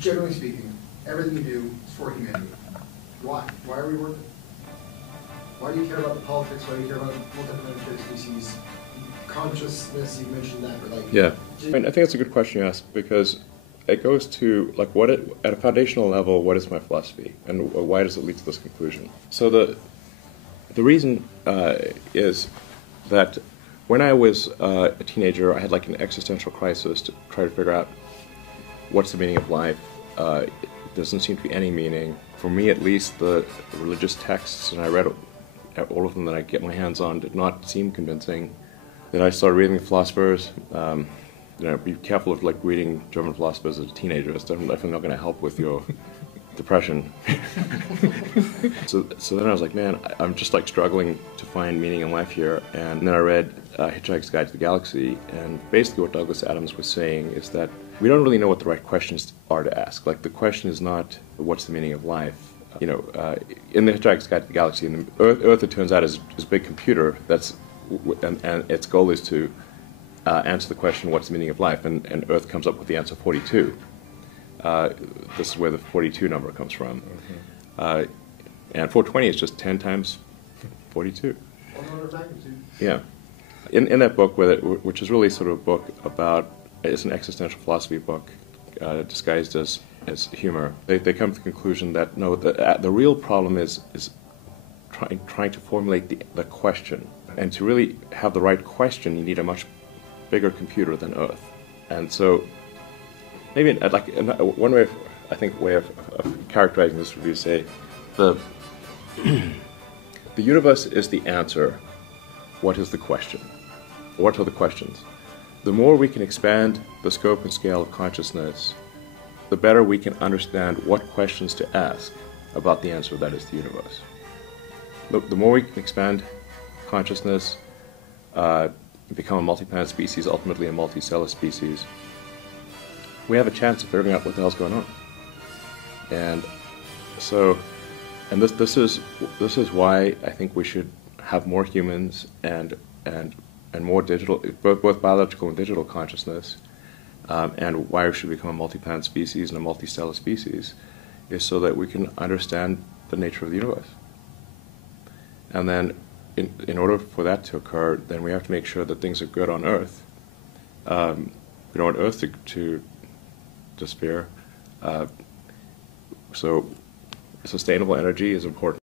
generally speaking, everything you do is for humanity. Why? Why are we worth it? Why do you care about the politics? Why do you care about multiplanetary species? Consciousness, you mentioned that, but like... Yeah, I think that's a good question you ask, because it goes to, like, at a foundational level, what is my philosophy, and why does it lead to this conclusion? So the reason is that when I was a teenager, I had like an existential crisis to try to figure out what's the meaning of life. There doesn't seem to be any meaning. For me, at least, the religious texts, and I read all of them that I get my hands on, did not seem convincing. Then I started reading the philosophers. Be careful of like reading German philosophers as a teenager. It's definitely not going to help with your depression. So then I was like, man, I'm just like struggling to find meaning in life here. And then I read Hitchhiker's Guide to the Galaxy, and basically what Douglas Adams was saying is that we don't really know what the right questions are to ask. Like, the question is not what's the meaning of life. In the Hitchhiker's Guide to the Galaxy, in the Earth, it turns out, is a big computer and its goal is to answer the question, what's the meaning of life? And Earth comes up with the answer 42. This is where the 42 number comes from. And 420 is just 10 times 42. Yeah. In that book, which is really sort of a book about, it's an existential philosophy book disguised as humor, they come to the conclusion that no, the real problem is trying to formulate the question. And to really have the right question, you need a much bigger computer than Earth. And so maybe one way of characterizing this would be to say the universe is the answer. What is the question? What are the questions? The more we can expand the scope and scale of consciousness, the better we can understand what questions to ask about the answer that is the universe. The more we can expand consciousness, become a multi-planet species, ultimately a multicellular species, we have a chance of figuring out what the hell's going on. And so, this is why I think we should have more humans and more digital, both biological and digital consciousness, and why we should become a multi-planet species and a multicellular species, is so that we can understand the nature of the universe. And then, in order for that to occur, then we have to make sure that things are good on Earth. We don't want Earth to disappear. So sustainable energy is important.